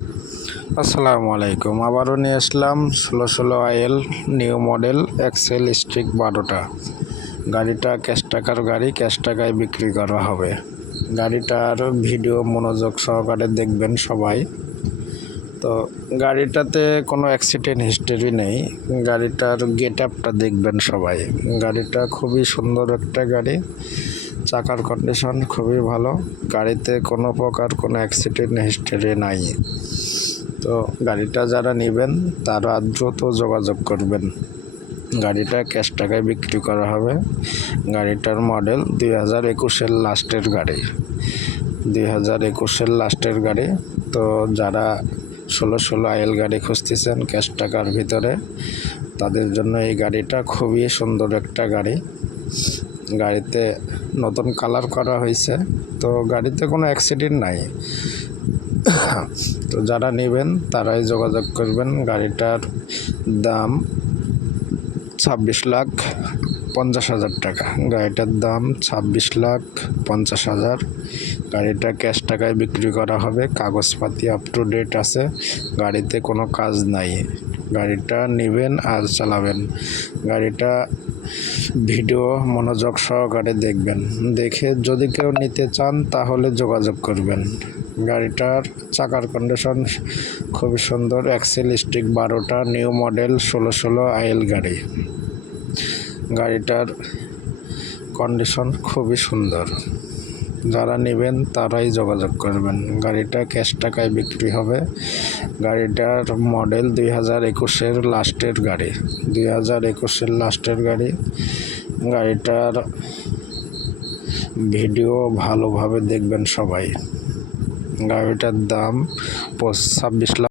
আসসালামু আলাইকুম। আবারও নিয়ে আসলাম 16 IL new model Excel Streak 12টা। গাড়িটা ক্যাশ টাকার গাড়ি, ক্যাশ টাকায় বিক্রি করা হবে। গাড়িটার ভিডিও মনোযোগ সহকারে দেখবেন সবাই। তো গাড়িটাতে কোনো অ্যাক্সিডেন্ট হিস্টরি নেই। গাড়িটার গেট আপটা দেখবেন সবাই। গাড়িটা খুবই সুন্দর একটা গাড়ি, চাকার কন্ডিশন খুবই ভালো। গাড়িতে কোনো প্রকার কোনো অ্যাক্সিডেন্ট হিস্টরি নাই। তো গাড়িটা যারা নেবেন তারা দ্রুত যোগাযোগ করবেন। গাড়িটা ক্যাশ টাকায় বিক্রি করা হবে। গাড়িটার মডেল 2021-এর লাস্টের গাড়ি, 2021-এর লাস্টের গাড়ি। তো যারা 16 আইএল গাড়ি খুঁজতেছেন ক্যাশ টাকার ভিতরে, তাদের জন্য এই গাড়িটা খুবই সুন্দর একটা গাড়ি। গাড়িতে নতুন কালার করা হয়েছে। তো গাড়িতে কোনো অ্যাক্সিডেন্ট নাই। তো যারা নেবেন তারাই যোগাযোগ করবেন। গাড়িটার দাম 26,50,000 টাকা। গাড়িটার দাম 26,50,000। গাড়িটা ক্যাশ টাকায় বিক্রি করা হবে। কাগজপাতি আপ টু ডেট আছে, গাড়িতে কোনো কাজ নাই। গাড়িটা নেবেন আর চালাবেন। গাড়িটা ভিডিও মনোযোগ সহকারে দেখবেন। দেখে যদি কেউ নিতে চান তাহলে যোগাযোগ করবেন। গাড়িটার চাকার কন্ডিশন খুবই সুন্দর। এক্সেল স্ট্রিক 12টা নিউ মডেল 16 আইএল গাড়ি। গাড়িটার কন্ডিশন খুবই সুন্দর। যারা নেবেন তারাই যোগাযোগ করবেন। গাড়িটা ক্যাশ টাকায় বিক্রি হবে। গাড়িটার মডেল 2021-এর লাস্টের গাড়ি, 2021-এর লাস্টের গাড়ি। গাড়িটার ভিডিও ভালোভাবে দেখবেন সবাই। গাড়িটার দাম 26,00,000।